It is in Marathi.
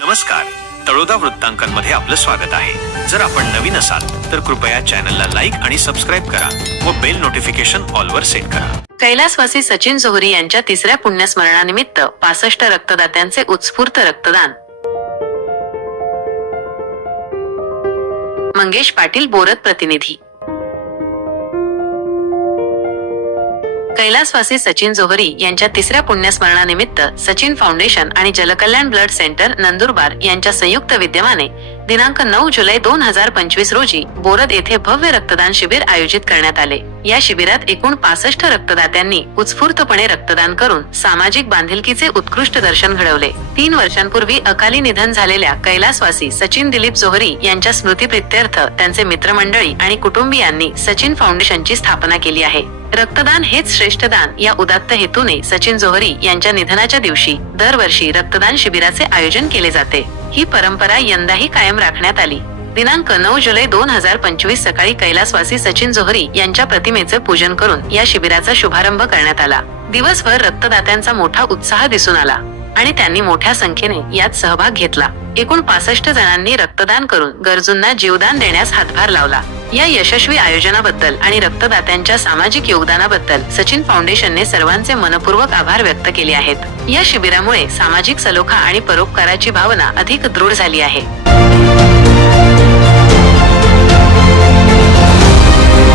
नमस्कार, तळोदा वृत्तांकनमध्ये आपलं स्वागत आहे। जर आपण नवीन असाल तर कृपया चॅनलला लाईक आणि सबस्क्राईब करा व बेल नोटिफिकेशन ऑल वर सेट करा। कैलासवासी सचिन जोहरी यांच्या तिसऱ्या पुण्यस्मरणानिमित्त 65 रक्तदात्यांचे उत्स्फूर्त रक्तदान। मंगेश पाटील, बोरद प्रतिनिधी। कैलासवासी सचिन जोहरी यांच्या तिसऱ्या पुण्यस्मरणानिमित्त सचिन फाउंडेशन आणि जलकल्याण ब्लड सेंटर नंदुरबार यांच्या संयुक्त विद्यमाने दिनांक 9 जुलै 2025 रोजी बोरद येथे भव्य रक्तदान शिबिर आयोजित करण्यात आले। या शिबिरात एकूण 65 रक्तदात्यांनी उत्स्फूर्तपणे रक्तदान करून सामाजिक बांधिलकीचे उत्कृष्ट दर्शन घडवले। 3 वर्षांपूर्वी अकाली निधन झालेल्या कैलासवासी सचिन दिलीप जोहरी यांच्या स्मृतिप्रित्यर्थ त्यांचे मित्रमंडळी आणि कुटुंबियांनी सचिन फाउंडेशनची स्थापना केली आहे। रक्तदान हेच श्रेष्ठ दान या उदात्त हेतूने सचिन जोहरी यांच्या निधनाच्या दिवशी दरवर्षी रक्तदान शिबिराचे आयोजन केले जाते। ही परंपरा यंदाही कायम राखण्यात आली। दिनांक 9 जुलै 2025 सकाळी कैलासवासी सचिन जोहरी यांच्या प्रतिमेचे पूजन करून या शिबिराचा शुभारंभ करण्यात आला। दिवसभर रक्तदात्यांचा मोठा उत्साह दिसून आला आणि त्यांनी मोठ्या संख्येने यात सहभाग घेतला। एकूण 65 जणांनी रक्तदान करून गरजूंना जीवदान देण्यास हातभार लावला। या यशस्वी आयोजनाबद्दल आणि रक्तदात्यांच्या सामाजिक योगदानाबद्दल सचिन फाउंडेशनने सर्वांचे मनपूर्वक आभार व्यक्त केले आहेत। या शिबिरामुळे सामाजिक सलोखा आणि परोपकाराची भावना अधिक दृढ झाली आहे।